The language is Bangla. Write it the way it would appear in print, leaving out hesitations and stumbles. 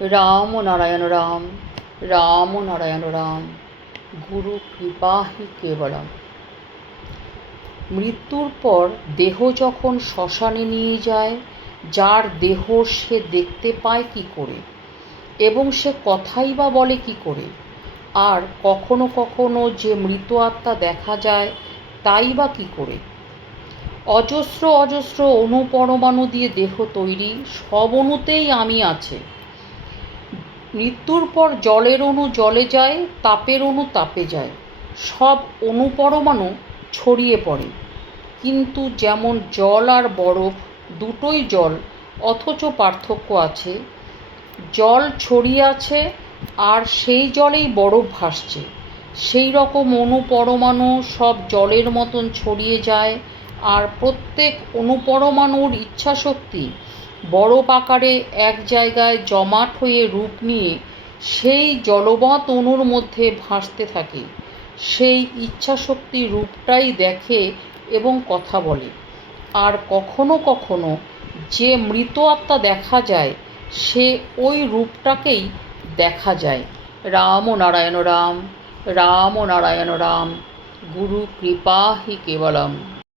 রাম নারায়ণ রাম, রাম নারায়ণ রাম, গুরু কৃপা হি কেবলম। মৃত্যুর পর দেহ যখন শ্মশানে নিয়ে যায়, যার দেহ সে দেখতে পায় কি করে, এবং সে কথাই বা বলে কি করে? আর কখনো কখনো যে মৃত আত্মা দেখা যায়, তাই বা কি করে? অজস্র অজস্র অণু দিয়ে দেহ তৈরি, সব অণুতেই আমি আছে। মৃত্যুর পর জলের অণু জলে যায়, তাপের অণু তাপে যায়, সব অণু ছড়িয়ে পড়ে। কিন্তু যেমন জল আর বরফ দুটোই জল, অথচ পার্থক্য আছে। জল ছড়িয়ে আছে আর সেই জলেই বরফ ভাসছে। সেই রকম অণু সব জলের মতন ছড়িয়ে যায়, আর প্রত্যেক অণুর ইচ্ছাশক্তি বরফ আকারে এক জায়গায় জমাট হয়ে রূপ নিয়ে সেই জলবৎ অণুর মধ্যে ভাসতে থাকে। সেই ইচ্ছাশক্তি রূপটাই দেখে এবং কথা বলে। আর কখনো কখনো যে মৃত আত্মা দেখা যায়, সে ওই রূপটাকেই দেখা যায়। রাম নারায়ণ রাম, রাম নারায়ণ রাম, গুরু কৃপা হি কেবলম।